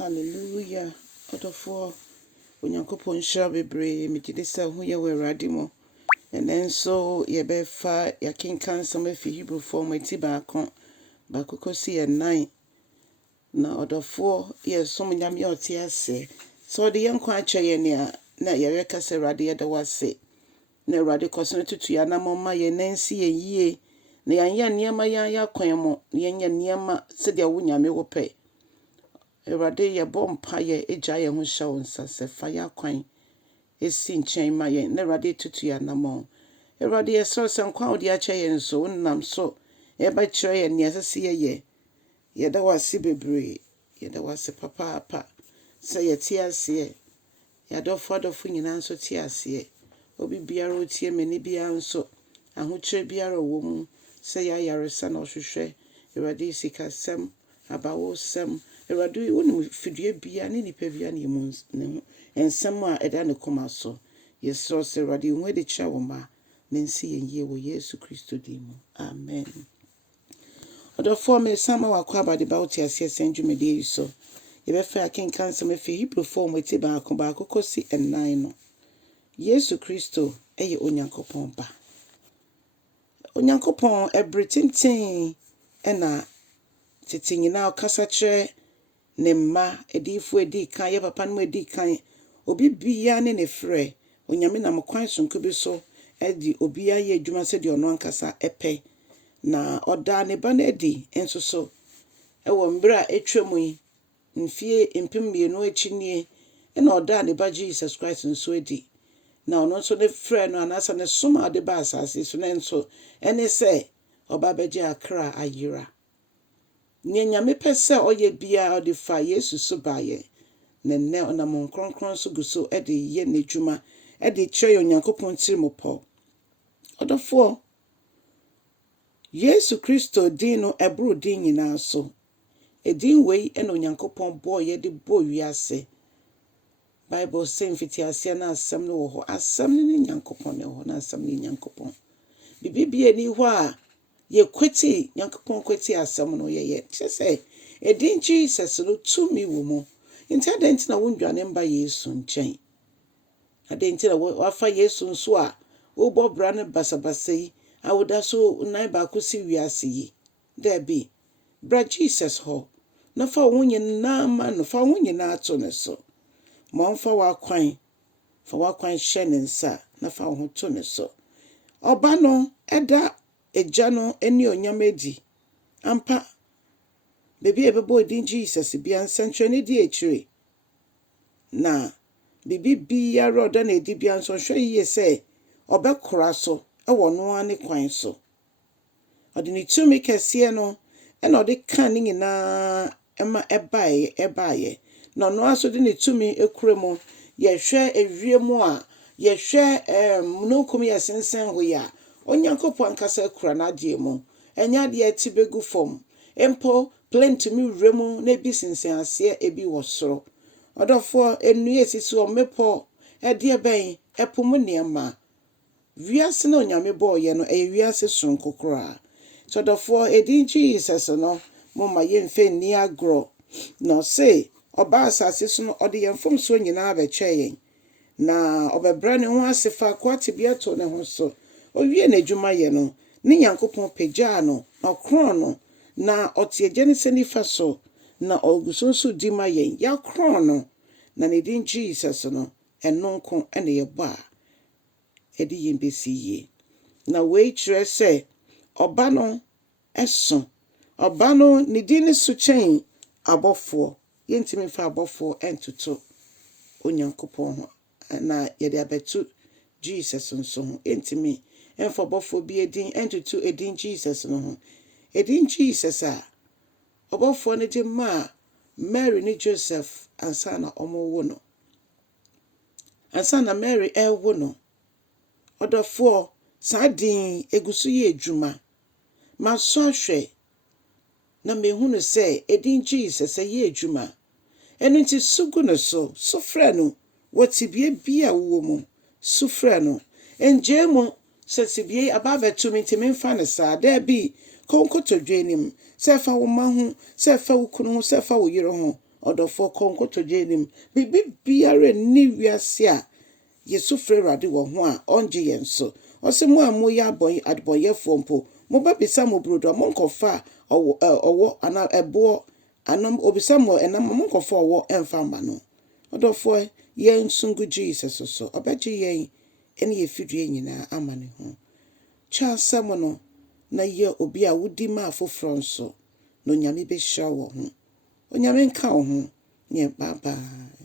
Hallelujah. Otofo onyankopon hyira bebree megide sɛ ho yɛ wɔ Awurade mu. And so yɛbɛfa yɛkenkan nsɛm afi Hebrewfoɔ mu eti baako kɔsi yɛ 9. Na ɔdɔfoɔ yɛsom Nyame a ɔte ase. Sɛ ɔde yɛn nkwa akyɛ yɛn a na yɛreka sɛ Awurade yɛda wo ase. Na Awurade kɔso no tutu yɛn anammɔ ma yɛn nan si yɛn yie. Na yɛanyɛ nneɛma yɛn akwan mu. Na yɛnyɛ nneɛma sɛdeɛ wo Nyame wo pɛ. Awurade yɛbɔ mpaeɛ agya yɛn ho hyɛ wo nsa sɛ fa yɛ akwan esi nkyɛn ma yɛn. Na Awurade tutu yɛn anammɔ. Awurade yɛsrɛ sɛ nkwa a wode akyɛ yɛn so wonam so yɛbɛkyerɛ yɛn nea ɛsɛ sɛ yɛyɛ. Yɛda wo ase bebree. Yɛda wo ase papaapa sɛ yɛte aseɛ. Yɛadɔfo nyinaa nso te aseɛ. Obi biara otie m'ani biara nso ahokyerɛ biara wɔ mu sɛ yɛayaresa na ɔhwehwɛ Awurade sikasɛm abawosɛm Awurade wonim fidua bia ne nipa bia ne mu nsɛm a ɛda ne koma so. Yɛsrɛ sɛ Awurade hu de kyerɛ wo ma na nsi yɛn yie wɔ Yesu Kristo din mu. Amen. Ɔdɔfoɔ me sama wakɔ abade ba wote aseɛ sɛ dwumadi yi so. Yɛbɛfa akenkan nsɛm afi Hebrewfoɔ mu eti baako kɔsi 9 no. Yesu Kristo ɛyɛ Onyankopɔn ba. Onyankopɔn ɛbere tenten ɛna tete nyinaa ɔkasa kyerɛ ne mma edifo edi kan yɛ papa no edi kan obi bia ne frɛ Onyame nam kwan sonko bi so ɛdi obi ayɛ adwuma sɛ deɛ ɔno ankasa ɛpɛ na ɔda ne ba no adi nso so ɛwɔ mbere a etwa mu yi mfie mpem 2 akyi nie ɛna ɔda ne ba Jesus Christ nso adi na ɔno nso ne frɛ no anasa ne som a ɔde ba asase so na nso ɛne sɛ ɔba bɛgye akra ayera. Nea Nyame pɛ sɛ ɔyɛ bia ɔde fa Yesu so baayɛ. Na nnɛ ɔnam nkronkron so gu so ɛde yɛ n'adwuma ɛde kyerɛ yɛn Onyankopɔn tirimopɔ. Ɔdɔfoɔ Yesu Kristo din no ɛboro din nyinaa so. Edin wei ɛna Onyankopɔn bɔɔ yɛde bɔɔ wiase. Bible sɛ mfitiaseɛ na asɛm no wɔ hɔ. Asɛm no ne Nyankopɔn ne hɔ na asɛm ne Nyankopɔn. Bibia ni hɔ a yɛkweti Nyankopɔn kweti asɛm no yɛyɛ. Kyerɛ sɛ edin Jesus no tumi wɔ mu. Nti adɛn na wondwane mba Yesu nkyɛn. Adɛn na wafa Yesu nso a wobɔ bra ne basabasa yi awoda so nan baako si wiase yi. Dabi bra Jesus hɔ. Na fa wo nyinaa ma no fa wo nyinaa to ne so. Ma ɔmfa wakwan fa wakwan hyɛ ne nsa na fa wo ho to ne so. Ɔba no ɛda agya no ani onyam edi ampa bebi ebebo din Jesus bia nsɛnkyerɛnne di akyire na bibi biara ɔda na edi bia nso hwɛ yie sɛ ɔbɛkora so ɛwɔ no ane kwan so. Ɔde ne tumi kɛseɛ no ɛna ɔde ka ne nyinaa ɛma ɛbaayɛ na ɔno aso de ne tumi ekura mu yɛhwɛ ewie mu a yɛhwɛ mununkum yɛ sensen ho ya Onyankopɔn ankasa kura n'adeɛ mu ɛnya deɛ ti begu fam empo plenty mi wura mu na bi sensen aseɛ ebi wɔ soro. Ɔdɔfoɔ ennue sisi ɔmepɔ ɛdeɛ bɛn ɛpo mu nneɛma wiase na Onyame bɔɔ yɛ no ɛyɛ wiase sonko koraa. Ɔdɔfoɔ edin Jesus no mo ma yɛmfɛ ni agro na ɔse ɔba asase so no ɔde yɛn fomso nyinaa bɛkyɛ yɛn na ɔbɛbra ne ho ase fa kwate bia to ne ho so owie n'adwuma yɛ no ne Nyankopɔn pagyaa no ɔkron no na ɔte agya ne sɛ nifa so na ɔguso nso di ma yɛn yɛakron no na ne din Jesus no ɛno nko ɛna yɛbɔ a ɛde yɛn bɛsi yie. Na wei kyerɛ sɛ ɔba no ɛso ɔba no ne din ne so kyɛn abɔfoɔ yɛntimi fa abɔfoɔ ɛntoto Onyankopɔn ho na yɛde abɛto Jesus nso ho yɛntimi ɛmfa abɔfoɔ bi edin ɛntoto edin Jesus no ho. Edin Jesus a ɔbɔfoɔ no de ma Mary ne Joseph ansa na ɔmo no ansa na Mary ɛwo no. Ɔdɔfoɔ saa din eguso yɛ adwuma maso ahwɛ na mehu no sɛ edin Jesus ɛyɛ adwuma ɛno nti sugu no so frɛ no wɔtibie bi a wɔ mu frɛ no ɛngye mu sɛ tibie aba bɛto me ntimi mfa ne saa dabi konkotodwe nim sɛ fa wo ma ho sɛ fa wo kunu ho sɛ fa wo yere ho ɔdɔfoɔ kɔnkɔtɔ gyenim bibi biara ni wiase a Yesu frɛ Awurade wɔ ho a ɔngye yɛn so. Ɔsɛ mo a moyɛ adebɔyɛfoɔ mpo moba bisa mo brodo monkɔfa ɔwɔ ana ɛboɔ anam obisa mo ɛnam monkɔfa ɔwɔ ɛmfa mba no. Ɔdɔfoɔ yɛn sungu Jesus so ɔbɛgye yɛn ɛne yɛfidue nyinaa ama ne ho. Kyɛ asɛm no na yɛ obi a wodi ma afoforɔ nso na Onyame bɛhyira wɔ ho. Onyame nka wo ho. Ne bye bye.